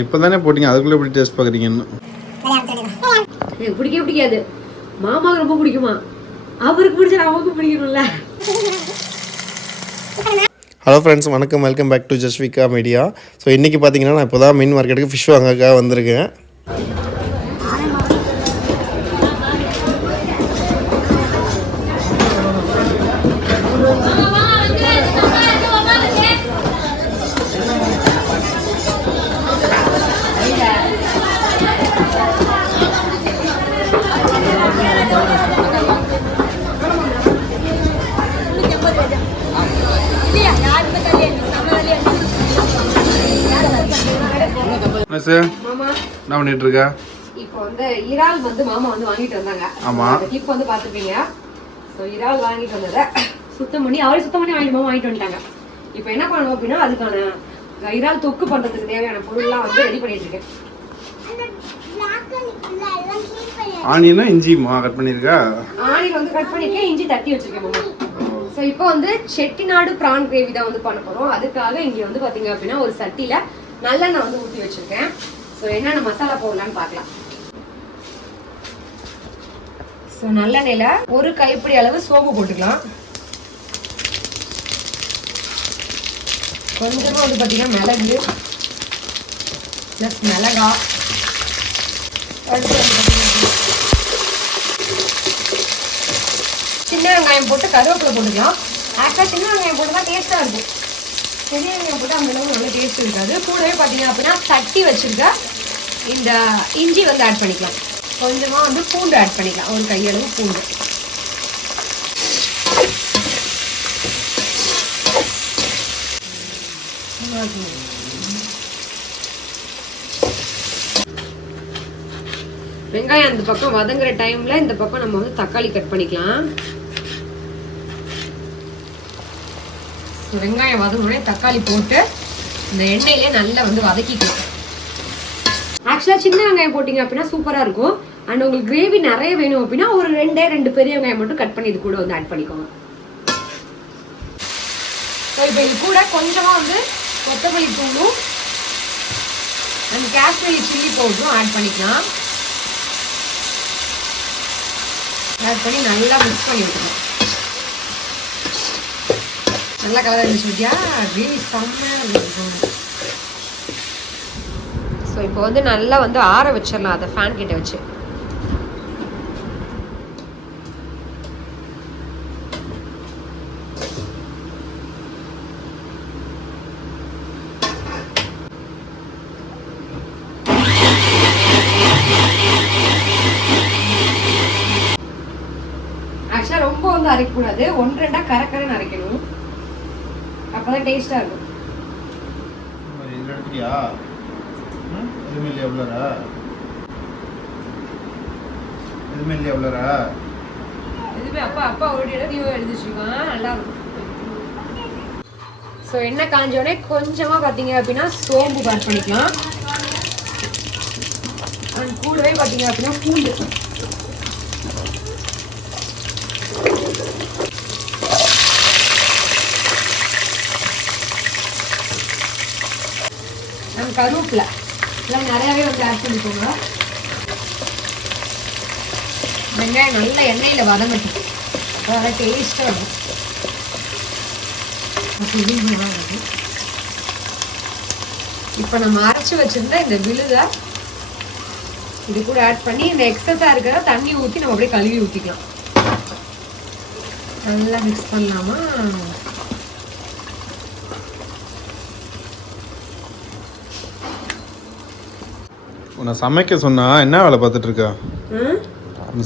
இப்போ தானே போட்டீங்க. அதுக்குள்ளே எப்படி டேஸ்ட் பார்க்குறீங்கன்னு? பிடிக்கவே பிடிக்காது. மாமாவுக்கு ரொம்ப பிடிக்குமா? அவருக்கு பிடிச்ச நமக்கு பிடிக்கணும்ல. ஹலோ ஃப்ரெண்ட்ஸ் வணக்கம். Welcome back to Jaswika media so இன்றைக்கி பார்த்தீங்கன்னா நான் இப்போ தான் மீன் மார்க்கெட்டுக்கு ஃபிஷ் வாங்கக்காக வந்திருக்கேன் சார் மாமா என்ன பண்ணிட்டு இருக்கா இப்போ வந்து இறால் வந்து மாமா வந்து வாங்கிட்டு வந்தாங்க. ஆமா. அந்த கிளிப் வந்து பார்த்துப்பீங்க ஸோ இறால் வாங்கிட்டு வந்ததை சுத்தம் பண்ணி அவரே சுத்தம் பண்ணி வாங்கிட்டு மாமா வாங்கிட்டு வந்துட்டாங்க. இப்போ என்ன பண்ணணும் அப்படின்னா அதுக்கான இறால் தொக்கு பண்றதுக்கு தேவையான பொருள்லாம் வந்து ரெடி பண்ணிட்டு இருக்கேன் ஆனியனா இஞ்சிமா கட் பண்ணியிருக்கா? ஆணில் வந்து கட் பண்ணிருக்கேன் இஞ்சி தட்டி வச்சிருக்கேன் மாமா. ஸோ இப்போ வந்து செட்டிநாடு ப்ரான் கிரேவி தான் வந்து பண்ண போறோம். அதுக்காக இங்க வந்து பாத்தீங்க அப்படின்னா ஒரு சட்டியில நல்லெண்ணெய் வந்து ஊற்றி வச்சிருக்கேன். ஸோ என்னென்ன மசாலா போடலான்னு பார்க்கலாம். ஸோ நல்லெண்ணெயில் ஒரு கைப்பிடி அளவு சோப்பு போட்டுக்கலாம். கொஞ்சமாக வந்து பாத்தீங்கன்னா மிளகு ப்ளஸ் மிளகா அடுத்து வந்து சின்ன வெங்காயம் போட்டு கருவேப்பிலை போட்டுக்கலாம். ஆக்சுவலாக சின்ன வெங்காயம் போட்டு தான் டேஸ்ட்டாக இருக்கும். பெரிய வெங்காயம் போட்டு அந்த நல்லா டேஸ்ட் இருக்காது. கூடவே பார்த்தீங்க அப்படின்னா தட்டி வச்சுருக்க இந்த இஞ்சி வந்து ஆட் பண்ணிக்கலாம். கொஞ்சமாக வந்து பூண்டு ஆட் பண்ணிக்கலாம். ஒரு கையளவு பூண்டு. வெங்காயம் அந்த பக்கம் வதங்குற டைம்ல இந்த பக்கம் நம்ம வந்து தக்காளி கட் பண்ணிக்கலாம். வெங்காயம் வதங்குனே தக்காளி போட்டு இந்த எண்ணெயிலே நல்லா வந்து வதக்கிக்கலாம் ஆக்சுவலாக சின்ன வெங்காயம் போட்டிங்க அப்படின்னா சூப்பராக இருக்கும். அண்ட் உங்களுக்கு கிரேவி நிறைய வேணும் அப்படின்னா ஒரு ரெண்டே ரெண்டு பெரிய வெங்காயம் மட்டும் கட் பண்ணி இது கூட வந்து ஆட் பண்ணிக்கோங்க. ஸோ இப்போ இது கூட கொஞ்சமாக வந்து கொத்தமல்லி தூளும் அண்ட் காஷ்மீரி சில்லி பவுடரும் ஆட் பண்ணிக்கலாம். ஆட் பண்ணி நல்லா மிக்ஸ் பண்ணி விட்டுருவோம் நல்லா கலர் இருந்துச்சு விட்டியா கிரேவி செம்மையாக இருக்கும் ஸோ இப்போ வந்து நல்லா வந்து ஆற வச்சிடலாம் அதை ஃபேன் கிட்ட வச்சு. ஆக்சுவலாக ரொம்ப வந்து அரைக்கக்கூடாது. ஒன்று ரெண்டா கரக்கரன்னு அரைக்கணும். அப்பதான் டேஸ்டா இருக்கும். இதில் எடுத்துட்டியா? எதுவுமே இல்லையா உள்ளரா? எதுவுமே இல்லையா உள்ளரா? எதுவுமே அப்பா அப்பா இடம் நீ எழுதிச்சிருக்கான் நல்லா இருக்கும். ஸோ எண்ணெய் காஞ்சோடனே கொஞ்சமாக பார்த்தீங்க அப்படின்னா சோம்பு ஆட் பண்ணிக்கலாம். அண்ட் கூடவே பார்த்தீங்க அப்படின்னா பூண்டு. கருவேப்பிலை. எல்லாம் நிறையாவே வந்து ஆட் பண்ணிக்கோங்க. வெங்காயம் நல்ல எண்ணெயில் வதங்கட்டும். நல்லா டேஸ்ட்டாக இருக்கும். இப்போ நம்ம அரைச்சி வச்சுருந்தா இந்த விழுதை இது கூட ஆட் பண்ணி இந்த எக்ஸஸாக இருக்கிற தண்ணி ஊற்றி நம்ம அப்படியே கழுவி ஊற்றிக்கலாம் நல்லா மிக்ஸ் பண்ணலாமா? உன்னை சமைக்க சொன்னா என்ன வேலை பார்த்துட்டு இருக்கா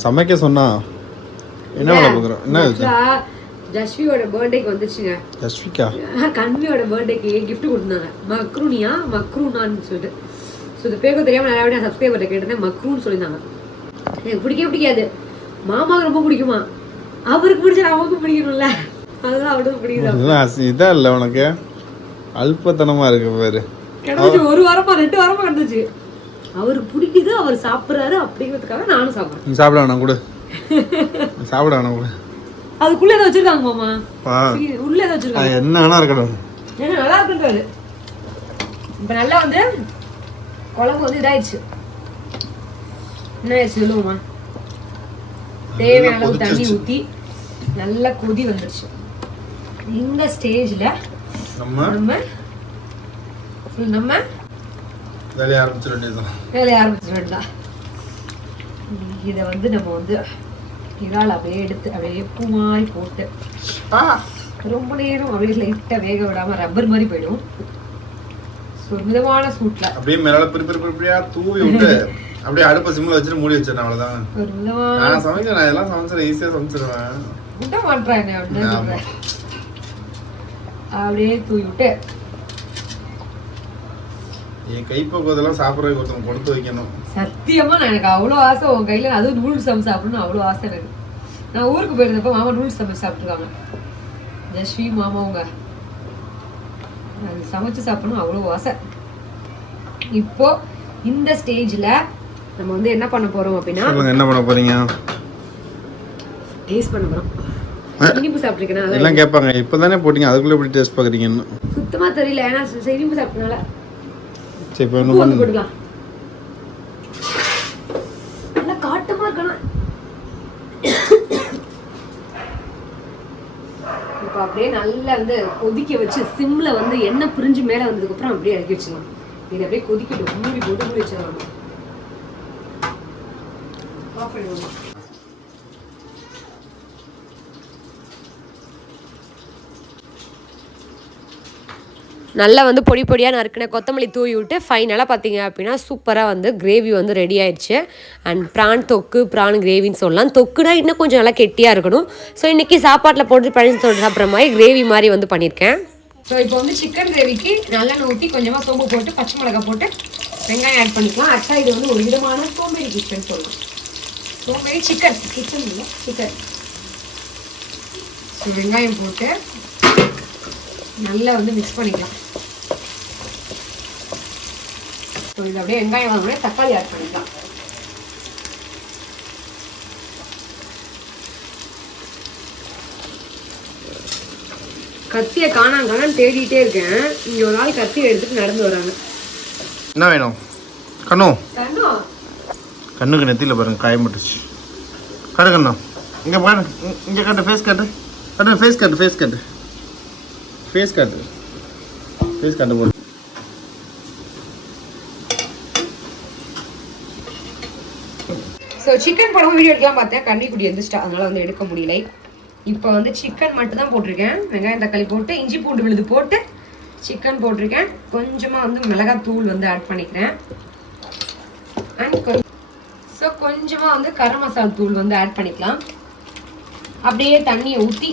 சமைக்க சொன்னா என்ன வேலை பார்க்குறோம் என்ன ஜஸ்வியோட பர்த்டேக்கு வந்துச்சுங்க. ஜஸ்விகா கன்வியோட பர்த்டேக்கு gift கொடுத்தாங்க. மக்ரூனியா? மக்ரூனான்னு சொல்லிட்டு. ஸோ இது பேருக்கு தெரியாம நிறைய வாட்டி சப்ஸ்கிரைபர்கிட்ட கேட்டிருந்தேன். மக்ரூன்னு சொல்லியிருந்தாங்க. எனக்கு பிடிக்கவே பிடிக்காது. மாமாவுக்கு ரொம்ப பிடிக்குமா? அவருக்கு பிடிச்ச நமக்கு பிடிக்கணும்ல. அதெல்லாம் அவருக்கு பிடிக்குது. இதெல்லாம் அசி- இதா இல்லை உனக்கு? அல்பத்தனமா இருக்கு பாரு. கிடந்துச்சு ஒரு வாரமா ரெண்டு வாரமா கிடந்துச்சு. அவருக்கு பிடிக்குது அவர் சாப்பிட்றாரு அப்படிங்கிறதுக்காக நானும் சாப்பிட்றேன். நீ சாப்பிட வேணாம் கொடு. சாப்பிட வேணாம் கொடு. அதுக்குள்ள ஏதோ வச்சிருக்காங்க மாமா. உள்ள ஏதோ வச்சிருக்காங்க. என்ன வேணா இருக்கட்டும். ஏன்னா நல்லா இருக்குன்றாரு. இப்ப நல்லா வந்து குழம்பு வந்து இதாயிடுச்சு. என்ன ஆயிடுச்சு சொல்லுவோமா தேவையான அளவு தண்ணி ஊத்தி நல்லா கொதி வந்துருச்சு. இந்த ஸ்டேஜ்ல நம்ம நம்ம வேலையை ஆரம்பிச்சிட வேண்டியதுதான். வேலையை ஆரம்பிச்சிட வேண்டாம் இதை வந்து நம்ம வந்து இறால் அப்படியே எடுத்து அப்படியே பூ மாதிரி போட்டு ஆ ரொம்ப நேரம் அப்படியே லைட்டாக வேக விடாம ரப்பர் மாதிரி போயிடும். ஒரு விதமான சூட்ல. அப்படியே மேல பிரி பிரி பிரியா தூவி விட்டு அப்படியே அடுப்ப சிம்ல வச்சுட்டு மூடி வச்சிடறேன் விதமான நான் சமைக்கிறேன் நான் எல்லாம் சமைச்சிடறேன் ஈஸியா சமைச்சிருவேன் விட மாட்டேன் அப்படின்னு அப்படியே தூவி விட்டு என் கைப்பக்குவதெல்லாம் சாப்பிட்றதுக்கு ஒருத்தவங்க கொடுத்து வைக்கணும். சத்தியமா நான் எனக்கு அவ்வளோ ஆசை உன் கையில. அதுவும் நூடுல்ஸ் சமைச்சு சாப்பிடணும் அவ்வளோ ஆசை எனக்கு. நான் ஊருக்கு போயிருந்தப்ப மாமா நூடுல்ஸ் சமைச்சு சாப்பிட்டுருக்காங்க. ஜஸ்வி மாமாவுங்க அது சமைச்சு சாப்பிடணும் அவ்வளோ ஆசை. இப்போ இந்த ஸ்டேஜ்ல நம்ம வந்து என்ன பண்ண போறோம் அப்படின்னா என்ன பண்ண போறீங்க? டேஸ்ட் பண்ண போறோம். இனிப்பு சாப்பிட்டுருக்கேன்? அதான். எல்லாம் கேட்பாங்க. இப்பதானே போட்டீங்க. அதுக்குள்ள எப்படி டேஸ்ட் பாக்குறீங்கன்னு சுத்தமா தெரியல. ஏன்னா இனிப்பு சாப்பிட்டனால. சரி இப்போ என்ன பண்ணு போட்டுக்கலாம் நல்லா காட்டமா இருக்கணும். இப்போ அப்படியே நல்லா வந்து கொதிக்க வச்சு சிம்ல வந்து எண்ணெய் பிரிஞ்சு மேல வந்ததுக்கு அப்புறம் அப்படியே இறக்கி வச்சிடலாம். இது அப்படியே கொதிக்கட்டும். மூடி போட்டு மூடி வச்சிடலாம். ஆஃப் பண்ணிடுவோம் நல்லா வந்து பொடி பொடியாக நறுக்கின கொத்தமல்லி தூவி விட்டு ஃபைனலாக பார்த்தீங்க அப்படின்னா சூப்பராக வந்து கிரேவி வந்து ரெடி ஆயிடுச்சு. அண்ட் ப்ரான் தொக்கு ப்ரான் கிரேவின்னு சொல்லலாம். தொக்குனா இன்னும் கொஞ்சம் நல்லா கெட்டியாக இருக்கணும். ஸோ இன்றைக்கி சாப்பாட்டில் போட்டு பழஞ்சு தொட்டு சாப்பிட்ற மாதிரி கிரேவி மாதிரி வந்து பண்ணியிருக்கேன். ஸோ இப்போ வந்து சிக்கன் கிரேவிக்கு நல்லெண்ணெய் ஊற்றி கொஞ்சமாக சோம்பு போட்டு பச்சை மிளகாய் போட்டு வெங்காயம் ஆட் பண்ணிக்கலாம். ஆக்சுவலாக இது வந்து ஒரு விதமான சோம்பேறி கிச்சன் சொல்லலாம். சோம்பேறி சிக்கன் கிச்சன் இல்லை சிக்கன் ஸோ வெங்காயம் போட்டு நல்லா வந்து மிக்ஸ் பண்ணிக்கலாம். ஸோ இது அப்படியே வெங்காயம் வாங்கினே தக்காளி ஆட் பண்ணிக்கலாம். கத்தியை காணாம் காணான்னு தேடிட்டே இருக்கேன். இங்க ஒரு ஆள் கத்தி எடுத்துட்டு நடந்து வராங்க. என்ன வேணும்? கண்ணு. கண்ணு? கண்ணுக்கு நெத்தியில் பாருங்க காயம் பட்டுச்சு கடு கண்ணா. இங்கே பாரு இங்க காட்டு ஃபேஸ் காட்டு. காட்டு ஃபேஸ் காட்டு ஃபேஸ் காட்டு. ஃபேஸ் காட்டு ஃபேஸ் காட்டு போடு. ஸோ சிக்கன் படம் வீடியோ எடுக்கலாம் பார்த்தேன். கன்னிக்குடி எந்திரிச்சிட்டா. அதனால வந்து எடுக்க முடியலை. இப்போ வந்து சிக்கன் மட்டும் தான் போட்டிருக்கேன். வெங்காயம் தக்காளி போட்டு இஞ்சி பூண்டு விழுது போட்டு சிக்கன் போட்டிருக்கேன். கொஞ்சமாக வந்து மிளகாய் தூள் வந்து ஆட் பண்ணிக்கிறேன். அண்ட் ஸோ கொஞ்சமாக வந்து கரம் மசாலா தூள் வந்து ஆட் பண்ணிக்கலாம். அப்படியே தண்ணியை ஊற்றி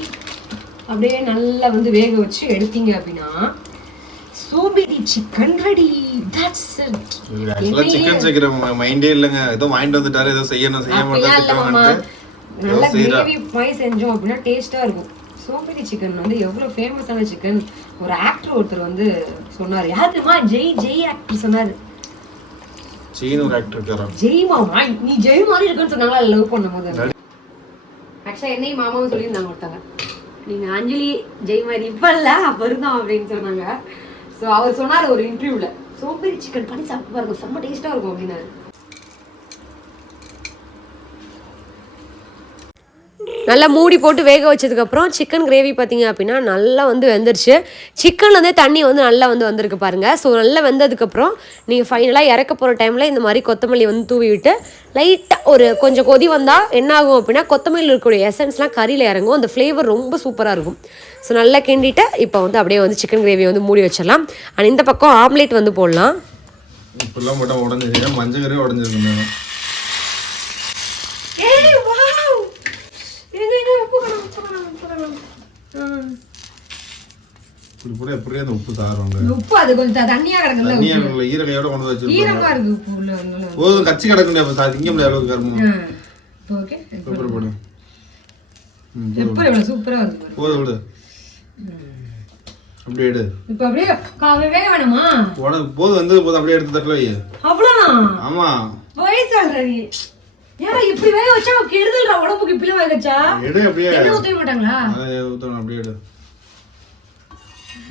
அப்படியே நல்லா வந்து வேக வச்சு எடுத்தீங்க அப்படின்னா சோம்பேறி chicken ready that's it chicken சேர்க்குற மைண்டே இல்லைங்க. ஏதோ வாங்கிட்டு வந்துட்டாரு ஏதோ செய்யணும் செய்ய. மாட்டேன் நல்லா. கிரேவி மாதிரி செஞ்சோம் அப்படின்னா டேஸ்டா இருக்கும். சோம்பேறி சிக்கன் வந்து எவ்வளவு ஃபேமஸான சிக்கன் ஒரு ஆக்டர் ஒருத்தர் வந்து சொன்னாரு. யாருமா ஜெய் ஜெய் ஆக்டர் சொன்னாரு. சீன் ஒரு ஆக்டர் இருக்காரா? ஜெய் மாமா. நீ ஜெய் மாதிரி இருக்குன்னு சொன்னாங்களா? லவ் பண்ணும் போது ஆக்சுவலா என்னையும் மாமாவும் சொல்லியிருந்தாங்க ஒருத்தங்க நீங்க அஞ்சலி ஜெய் மாதிரி இப்ப இல்ல அப்ப இருந்தோம் அப்படின்னு சொன்னாங்க. சோ அவர் சொன்னார் ஒரு இன்டர்வியூல சோம்பேறி சிக்கன் பண்ணி சாப்பிட்டு பாருங்க செம்ம டேஸ்டா இருக்கும் அப்படின்னாரு நல்லா மூடி போட்டு வேக வச்சதுக்கப்புறம் சிக்கன் கிரேவி பார்த்தீங்க அப்படின்னா நல்லா வந்து வெந்துருச்சு. சிக்கன்லேருந்தே தண்ணி வந்து நல்லா வந்து வந்திருக்கு பாருங்கள் ஸோ நல்லா வெந்ததுக்கப்புறம் நீங்கள் ஃபைனலாக இறக்க போகிற டைமில் இந்த மாதிரி கொத்தமல்லி வந்து தூவி விட்டு லைட்டாக ஒரு கொஞ்சம் கொதி வந்தால் என்ன ஆகும் அப்படின்னா கொத்தமல்லியில் இருக்கக்கூடிய எசன்ஸ்லாம் கறியில் இறங்கும். அந்த ஃப்ளேவர் ரொம்ப சூப்பராக இருக்கும். ஸோ நல்லா கிண்டிட்டு இப்போ வந்து அப்படியே வந்து சிக்கன் கிரேவி வந்து மூடி வச்சிடலாம். அண்ட் இந்த பக்கம் ஆம்லேட் வந்து போடலாம். இப்பெல்லாம் போட்டால் உடஞ்சிருக்கேன் மஞ்சள் கறியும் உடஞ்சிருக்கேன் ஏய் வாவ் எங்க எங்க உப்பு காணோம் உப்பு காணோம் உப்பு காணோம் இப்படி கூட எப்படி அந்த உப்பு தாருவாங்க? உப்பு அது கொஞ்சம் தண்ணியா கிடக்குல்ல தண்ணியா இருக்குல்ல, ஈரலையோட கொண்டு வந்து வச்சிருப்பாங்க. ஈரமா இருக்கு உப்பு உள்ள உள்ள. போதும் கச்சி கிடக்க முடியாது சார் திங்க முடியாது அளவுக்கு கருமம். ஆ. இப்போ ஓகே சூப்பர் போடு. ம், எப்போ எவ்வளவு சூப்பரா வருது பாரு. போதும் விடு. அப்படியே எடு. இப்போ அப்படியே கா- வேக வேணாமா? உனக்கு போதும் வந்து போதும் அப்படியே எடுத்து தட்டல வை. ஆமா. போய் சொல்ற ஏடா இப்படி வேக வச்சா கெடுதல்டா உடம்புக்கு இப்படி வேக வச்சா? எடு அப்படியே எண்ணெய் ஊத்தவே மாட்டாங்களா? அதை ஊற்றணும் அப்படியே எடு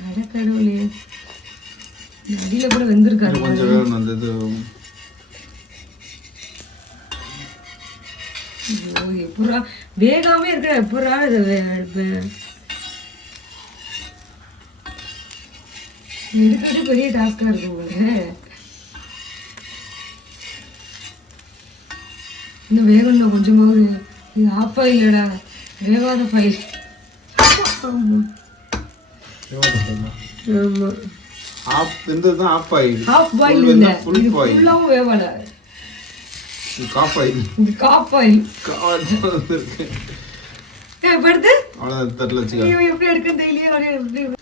அட கடவுளே. இந்த அடியில கூட வெந்திருக்காரு கொஞ்சம் வேகணும் அந்த இது. ஐயோ, எப்படிடா வேகாம இருக்கிற எப்படா இது எடுக்கிறது பெரிய டாஸ்கா இருக்கு உங்களுக்கு இன்னும் வேகணும் கொஞ்சமாவது இது ஆஃப் ஆயிலடா வேகாத ஃபைல் ஆஃப் இந்த தான் ஆஃப் ஆயில் ஹாஃப் பாயில் இல்ல. ஃபுல் பாயில் ஃபுல்லாவும் வேவல. இது காஃப் ஆயில் இது காப் ஆயில் இருக்கு இப்ப எடுத்து. தட்டில் வச்சுக்க. எப்படி எப்படி-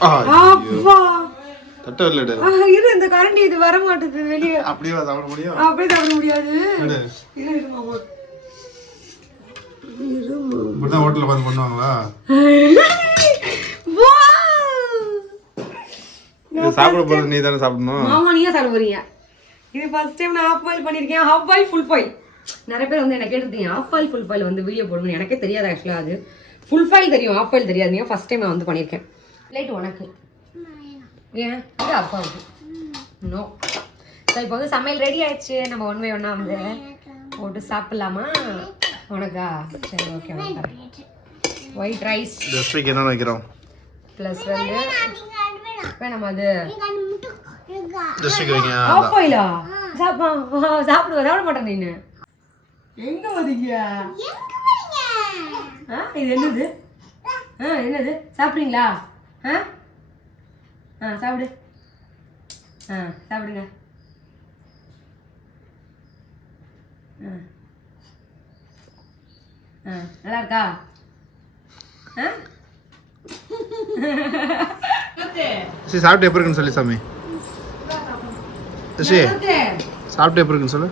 ஆ, அப்பா. தட்டை இரு இந்த கரண்டி இது வர மாட்டேது வெளியே. அப்படியே சாப்பிட முடியும்? அப்படியே சாப்பிட முடியாது. இரு, இரு மாமா. ஹோட்டலில் பண்ணுவாங்களா? சாப்பிட போகிறது நீ தானே சாப்பிடணும்? மாமா நீங்க சாப்பிட போறீங்க. இது ஃபர்ஸ்ட் டைம் நான் ஆஃப் பாயில் பண்ணிருக்கேன் ஹாஃப் பாயில் ஃபுல் பாயில் நிறைய பேர் வந்து எனக்கு கேட்டிருந்தீங்க ஆஃப் பாயில் ஃபுல் பாயில் வந்து வீடியோ போடுங்க எனக்கே தெரியாது ஆக்சுவலாக அது. ஃபுல் ஃபைல் தெரியும் ஆஃப் பாயில் தெரியாது. ஃபர்ஸ்ட் டைம் நான் வந்து பண்ணியிருக்கேன். லைட் உனக்கு. ஏன்? இது அப்பாவுக்கு நோ ஸோ இப்போ வந்து சமையல் ரெடி ஆயிடுச்சு. நம்ம ஒன் பை ஒன்றா வந்து போட்டு சாப்பிட்லாமா? உனக்கா? சரி ஓகே ஒயிட் ரைஸ் என்னென்ன வைக்கிறோம். ப்ளஸ் வந்து இப்போ நம்ம அது ஆஃப் ஆயிலா சாப்பிடுவா சாப்பிடுவா சாப்பிட மாட்டேன் நீனு எங்க வரீங்க? ஆ இது என்னது? ஆ என்னது? சாப்பிடுறீங்களா? ஆ? ஆ சாப்பிடு. ஆ சாப்பிடுங்க. ஆ. ஆ நல்லா இருக்கா? ஆ? சரி சாப்பிட்டு எப்படி இருக்குன்னு சொல்லி சாமி. சரி. சாப்பிட்டு எப்படி இருக்குன்னு சொல்லு.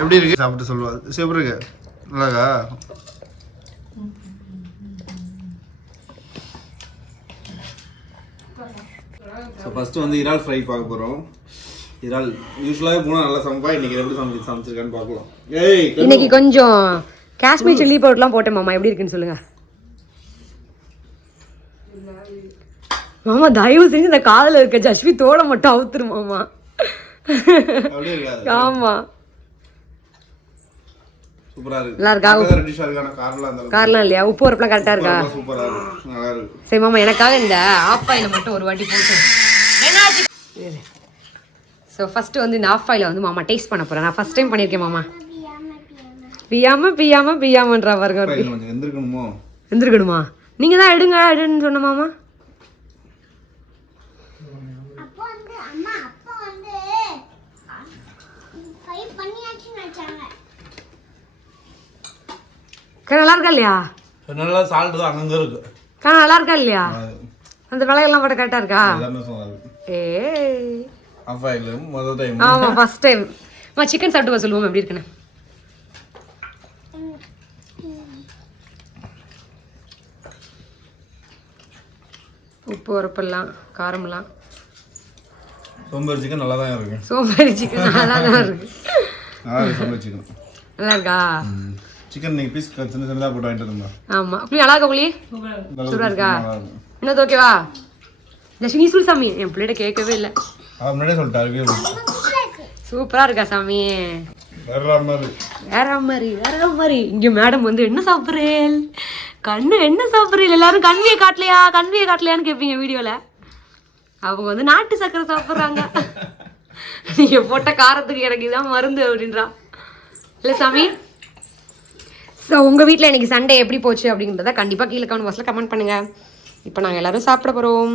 எப்படி இருக்கு? சாப்பிட்டு சொல்லுவா. சரி எப்படி இருக்கு? நல்லாக்கா ஸோ ஃபஸ்ட்டு வந்து இறால் ஃப்ரை பார்க்க போகிறோம் இறால் யூஸ்வலாகவே போனால் நல்லா சமைப்பா. இன்னைக்கு எப்படி சமைச்சு சமைச்சிருக்கான்னு பார்க்கலாம். ஏய் இன்னைக்கு கொஞ்சம் காஷ்மீர் சில்லி பவுடர்லாம் போட்டேன் மாமா. எப்படி இருக்குன்னு சொல்லுங்க. மாமா தயவு செஞ்சு இந்த காதுல இருக்க ஜஸ்வி தோலை மட்டும் அவுத்துரு மாமா. அப்படியே இருக்காது. ஆமா. சூப்பராக இருக்கு. நல்லா இருக்கா? காரெலாம் இல்லையா? உப்பு உரப்புலாம் கரெக்டாக இருக்கா? சரி மாமா எனக்காக இந்த ஆஃப் ஆயில மட்டும் ஒரு வாட்டி போட்டு ஸோ ஃபர்ஸ்ட் வந்து இந்த ஆஃப் ஆயில வந்து மாமா டேஸ்ட் பண்ண போறேன் நான் ஃபர்ஸ்ட் டைம் பண்ணியிருக்கேன் மாமா. பியாம பியாம பியாமன்ற பாருங்க எந்திருக்கணுமோ? எந்திருக்கணுமா? நீங்க தான் எடுங்க எடுன்னு சொன்ன மாமா. அப்போ வந்து அம்மா அப்பா வந்து ஃப்ரை பண்ணியாச்சுன்னு வச்சாங்க அக்கா நல்லா இருக்கா இல்லையா? நல்லா சால்ட் தான் அங்கங்க இருக்கு. நல்லா இருக்கா இல்லையா? அந்த விலையெல்லாம் போட்டு கரெக்டாக இருக்கா. ஆமா ஃபர்ஸ்ட் டைம் சிக்கன் சாப்பிட்டு சொல்லுவோம் எப்படி இருக்குன்னு. உப்பு உரப்பெல்லாம் காரமெல்லாம். சோம்பேறி சிக்கன் நல்லா தான் இருக்கு. சோம்பேறி சிக்கன் நல்லா தான் இருக்கு. நல்லா இருக்கு சோம்பேறி சிக்கன் நல்லா இருக்கா? சிக்கன் நீங்கள் பீஸ் சின்ன சின்னதாக போட்டு வாங்கிட்டு இருந்தோம் ஆமா. அப்படி நல்லா இருக்கா புள்ளி சூப்பரா இருக்கா என்னது ஓகேவா சொல்லு சாமி. என் பிள்ளைகிட்ட கேட்கவே இல்லை. முன்னாடியே சொல்லிட்டாரு சூப்பரா இருக்கா சாமி. வேற மாதிரி வேற மாதிரி இங்க மேடம் வந்து என்ன சாப்பிட்றேன் கண்ணு என்ன சாப்பிட்றீங்க எல்லாரும் கண்வியை காட்டலையா? கண்வியை காட்டலையான்னு கேட்பீங்க வீடியோல. அவங்க வந்து நாட்டு சக்கரை சாப்பிட்றாங்க. நீங்க போட்ட காரத்துக்கு எனக்கு இதான் மருந்து அப்படின்றா. இல்ல சாமி. ஸோ உங்க வீட்டில் இன்னைக்கு சண்டே எப்படி போச்சு அப்படிங்கிறத கண்டிப்பாக கீழே கமெண்ட் பாக்ஸில் கமெண்ட் பண்ணுங்க. இப்போ நாங்கள் எல்லாரும் சாப்பிட போகிறோம்